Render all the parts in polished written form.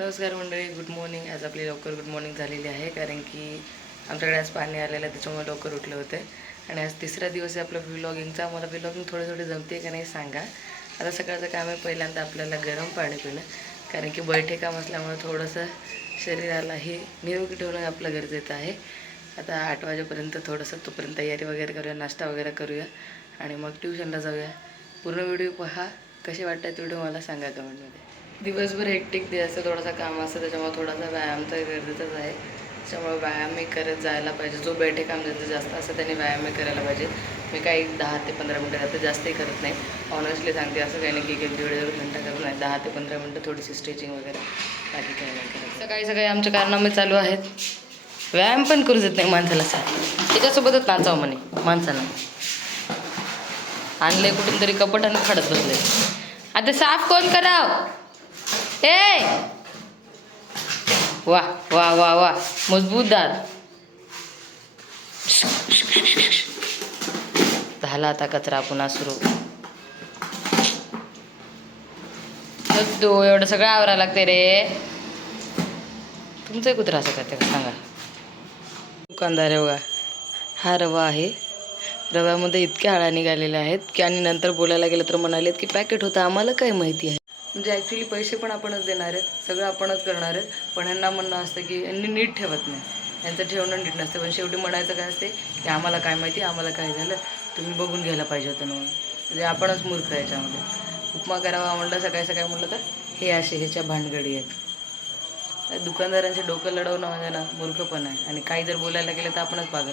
नमस्कार मंडळी, good morning. आज आपली लवकर गुड मॉर्निंग झालेली आहे कारण की आमच्याकडे आज पाणी आलेलं आहे, त्याच्यामुळे लवकर उठले होते. आणि आज तिसरा दिवस आहे आपला व्लॉगिंगचा. मला व्लॉगिंग थोडे जमते का नाही सांगा. आता सकाळचं काम आहे पहिल्यांदा आपल्याला गरम पाणी पिणं, कारण की बैठे काम असल्यामुळे थोडंसं शरीरालाही निरोगी ठेवणं आपलं गरजेचं आहे. आता 8 वाजेपर्यंत थोडंसं तोपर्यंत तयारी वगैरे करूया, नाश्ता वगैरे करूया आणि मग ट्युशनला जाऊया. पूर्ण व्हिडिओ पहा. कसे वाटतात व्हिडिओ मला सांगा कमेंटमध्ये. दिवसभर हेक्टिक डे असतं, थोडासा काम असतं, त्याच्यामुळे थोडासा व्यायाम तर गरजेचाच आहे. त्याच्यामुळे व्यायामही करत जायला पाहिजे. जो बैठे काम ज्यांचं जास्त असतं त्यांनी व्यायामही करायला पाहिजे. मी काही 10 ते 15 मिनटं जातं, जास्तही करत नाही. ऑनेस्टली सांगते, असं काही नाही की 1-1.5 घंटा करत नाही. 10 ते 15 मिनटं थोडीशी स्ट्रेचिंग वगैरे, बाकी काही नाही करत. सकाळी आमचे कारनामे चालू आहेत. व्यायाम पण करू देत नाही माणसाला. त्याच्यासोबतच नाचावं म्हणे माणसानं. आणले कुठून तरी कपट आणि खडत बसले. आता साफ कोण कराव? ए वा वा वा वा, मजबूत दात झाला. आता कचरा पुन्हा सुरू. तो एवढं सगळं आवरायला लागते रे. तुमचं कुत्रा असं करते का सांगा. दुकानदार आहे बघा. हा रवा आहे. रव्यामध्ये इतक्या हाळा निघालेल्या आहेत की, आणि नंतर बोलायला गेलं तर म्हणालेत की पॅकेट होतं, आम्हाला काय माहिती आहे. म्हणजे ॲक्च्युली पैसे पण आपणच देणार आहेत, सगळं आपणच करणार आहेत. पण यांना म्हणणं असतं की यांनी नीट ठेवत नाही, यांचं ठेवणं नीट नसतं. पण शेवटी म्हणायचं काय असते की आम्हाला काय माहिती, आम्हाला काय झालं, तुम्ही बघून घ्यायला पाहिजे होतं म्हणून. म्हणजे आपणच मूर्ख आहे याच्यामध्ये. उपमा करावा म्हणलं सकाळी म्हटलं तर हे असे ह्याच्या भानगडी आहेत. दुकानदारांचे डोकं लढवणं म्हणजे ना मूर्खपण आहे. आणि काही जर बोलायला गेलं तर आपणच पागल.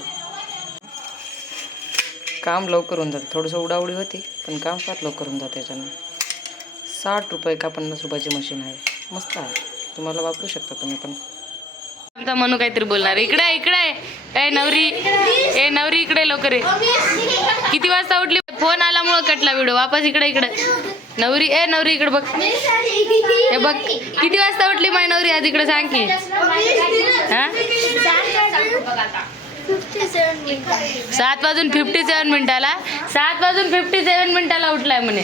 काम लवकर होऊन जातं. थोडंसं उडाउडी होती पण काम फार लवकर होऊन जातं त्याच्यानं. 60 रुपये का 50 रुपयाची मशीन आहे, मस्त आहे. तुम्हाला वापरू शकता तुम्ही पण. आमचा मनू काहीतरी बोलणार. इकडे ए नवरी इकडे लवकर ये. किती वाजता उठली? फोन आल्यामुळं कटला व्हिडिओ. वापस इकडे नवरी इकडे बघ. हे बघ किती वाजता उठली माय नवरी आज. इकडे सांग की. हा 7:57 उठलाय म्हणे.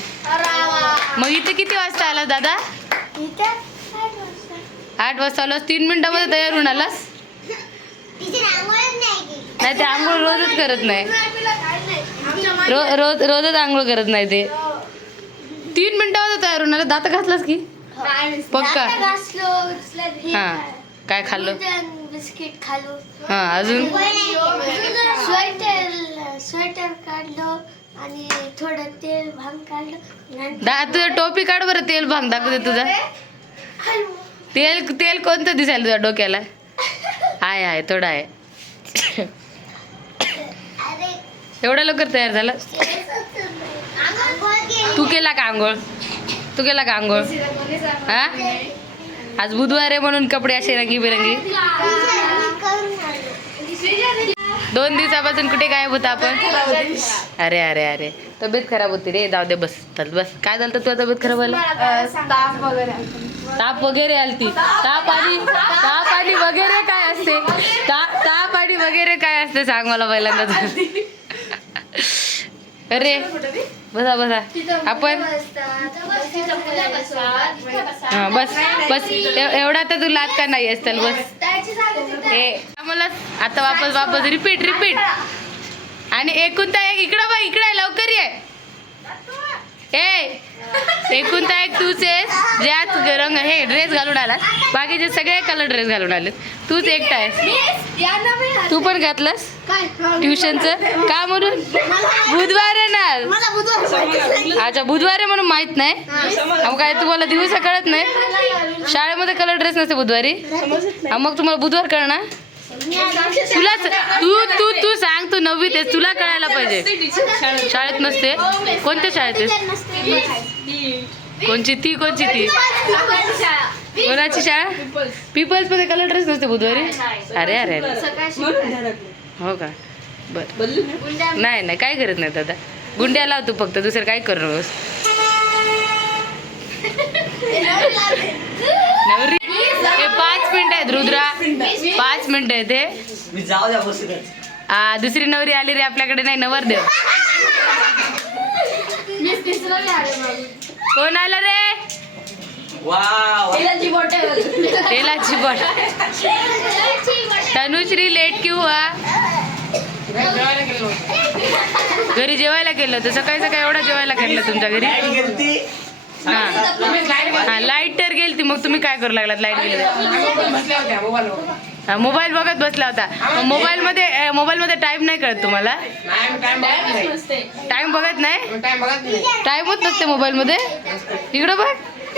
मग इथे किती वाजता आला दादा? 8 वाजता आलास. 3 मिनिटामध्ये तयार होऊन आलास. नाही ते आंघोळ रोजच करत नाही. रोजच आंघोळ करत नाही ते. 3 मिनिटामध्ये तयार होऊन आला. दात घासलास की पक्का? हा काय खाल्लं? बिस्किट खाल्लो. हा अजून स्वेटर काढलो आणि थोडं तेल भांग काढलं. तुझं टोपी काढ बरं. तेल भांग दाखवते तुझा. तेल कोणतं दिसायला तुझ्या डोक्याला? आहे थोडं आहे. एवढ्या लवकर तयार झाला? तू केला का आंघोळ? हा आज बुधवार आहे म्हणून कपडे असे रंगीबेरंगी. 2 दिवसापासून कुठे गायब होता आपण? अरे तब्येत खराब होती रे. जाऊ दे. बस. काय झालं तुझ्या तब्येत खराब व्हायला? ताप वगैरे आलती. ताप आणि वगैरे काय असते? ताप आणि वगैरे काय असते सांग मला पहिल्यांदा. अरे बसा आपण. हा बस एवढा तर तुला आज का नाही असतं. बस हे मला आता वापस रिपीट. आणि एकूणता एक इकडे लवकर ये. एकूणता एक तूच आहेस ज्यात रंग हे ड्रेस घालून आलास. बाकीचे सगळे कलर ड्रेस घालून आले. तूच एकटा आहेस. तू पण घातलंस ट्युशनचं का म्हणून? बुधवार आहे ना. अच्छा बुधवार आहे म्हणून माहित नाही. मग काय तुम्हाला दिवस कळत नाही? शाळेमध्ये कलर ड्रेस नसते बुधवारी. मग तुम्हाला बुधवार कळणार? तुला तू सांग. तू 9वीत आहेस, तुला कळायला पाहिजे. शाळेत नसते. कोणत्या शाळेत आहेस? कोणची ती? कोणाची शाळा? पीपल्स मध्ये कलर ड्रेस नसते बुधवारी. अरे हो का? बरं नाही काय करत नाही दादा. गुंड्या लावतो फक्त, दुसरं काय करू नकोस. नवरी 5 मिनिटं आहेत रुद्रा. 5 मिनिटं आहेत हे. दुसरी नवरी आली रे आपल्याकडे. नाही नवरदेव. कोण आलं रे? तेलाची बॉटल. तनुश्री लेट क्यों हुआ? घरी जेवायला केलं होतं. सकाळी सकाळी एवढा जेवायला केलं तुमच्या घरी? हा लाईट तर गेली. मग तुम्ही काय करू लागलात लाईट गेली? मोबाईल बघत बसला होता. मोबाईलमध्ये टाइम नाही कळत तुम्हाला? टाइम बघत नाही? टाइमच नसते मोबाईलमध्ये. इकडं बघ,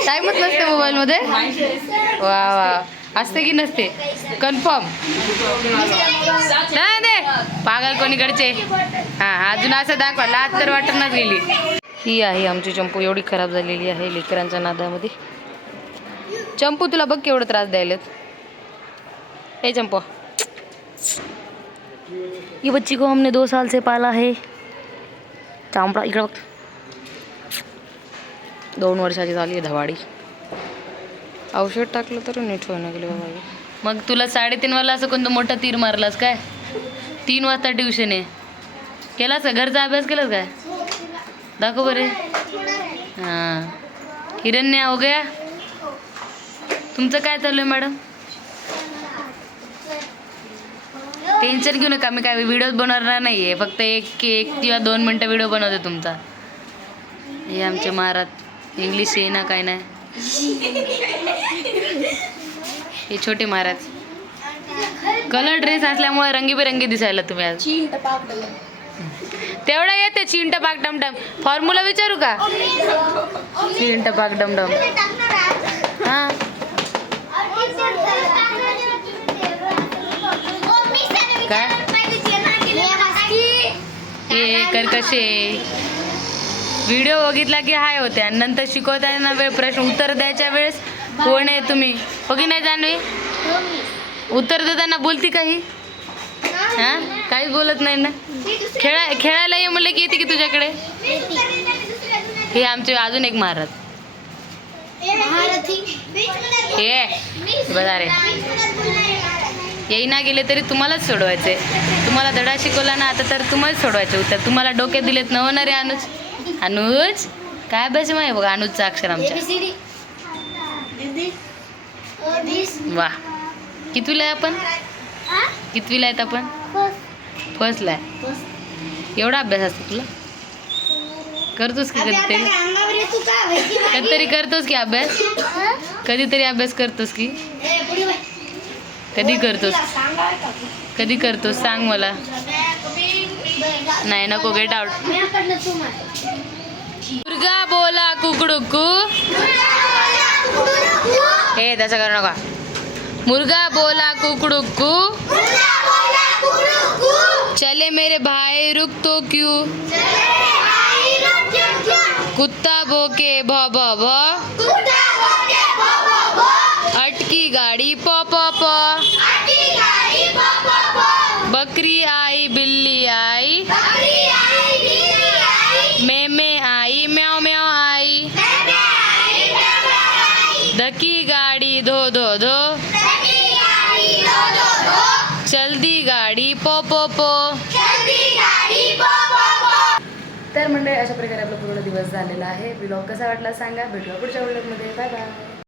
टाइमच नसते मोबाईलमध्ये. वा वा, असते की नसते? कन्फर्म नाही दे पागल कोणीकडचे. हा अजून असं दाखवा, लाज तर वाटणच गेली. ही आहे आमची चंपू. एवढी खराब झालेली आहे लेकरांच्या नादामध्ये. चंपू तुला बघ केवढं त्रास द्यायला. हे चंपू, ये बच्ची को हमने 2 साल से पाला है. चांपडा इकडं बघ. 2 वर्षाची झाली आहे धवाडी. औषध टाकलं तर नीट होणं गेलं बाबा. मग तुला 3:30 वाजता असं कोणतं मोठं तीर मारलास काय? 3 वाजता ट्युशन आहे. केलास का घरचा अभ्यास केलास काय? दाखव बरे. हां हिरण्य हो गया. तुमचं काय चालू आहे मॅडम? टेन्शन घेऊ नका. मी काय व्हिडिओ बनवणार नाही आहे. फक्त एक किंवा 2 मिनटं व्हिडिओ बनवते तुमचा. हे आमचे महाराज इंग्लिश ये ना काय नाही. हे छोटे महाराज. कलर ड्रेस असल्यामुळे रंगीबेरंगी दिसायला तुम्ही आज. तेवढं येते चीन टपाक डमडम. फॉर्म्युला विचारू का? चीन टपाक डमडम. हां काय हे कर कसे व्हिडिओ बघितला की हाय होते आणि नंतर शिकवताना प्रश्न उत्तर द्यायच्या वेळेस कोण आहे तुम्ही हो की नाही जाणवी? उत्तर देताना बोलती काही? हां काहीच बोलत नाही ना. खेळायला ये म्हणलं की येते की तुझ्याकडे? हे आमचे अजून एक महाराज. हे बघा रे, येईना गेले तरी तुम्हालाच सोडवायचे. तुम्हाला धडा शिकवला ना आता तर तुम्हालाच सोडवायचे उत्तर. तुम्हाला डोक्यात दिलेत न होणार आहे. अनुज अनुज काय अभ्यास आहे बघा अनुजचं अक्षर आमच्या. वा कितवीला आहे आपण? कितवीला आहेत आपण? फर्स्टला आहे. एवढा अभ्यास असतो तुला? करतोस की कधीतरी करतोस की अभ्यास? कधीतरी अभ्यास करतोस की? कधी करतोस सांग मला. नाही नको गेट आउट. मुर्गा बोला कुकडुकू. हे तसं करू नका. मुर्गा बोला कुकडुकू. चले मेरे भाई रुक तो क्यों. कुत्ता भोके भ भ भ. अटकी गाड़ी प प प. बकरी आई बिल्ली आई. मैं आई म्याओ म्याओ आई. धकी गाड़ी धो धो धो. चलती गाडी पो पो पो. तर म्हणजे अशा प्रकारे आपला पूर्ण दिवस झालेला आहे. व्लॉग कसा वाटला सांगा. भेटूया पुढच्या व्लॉगमध्ये. Bye bye.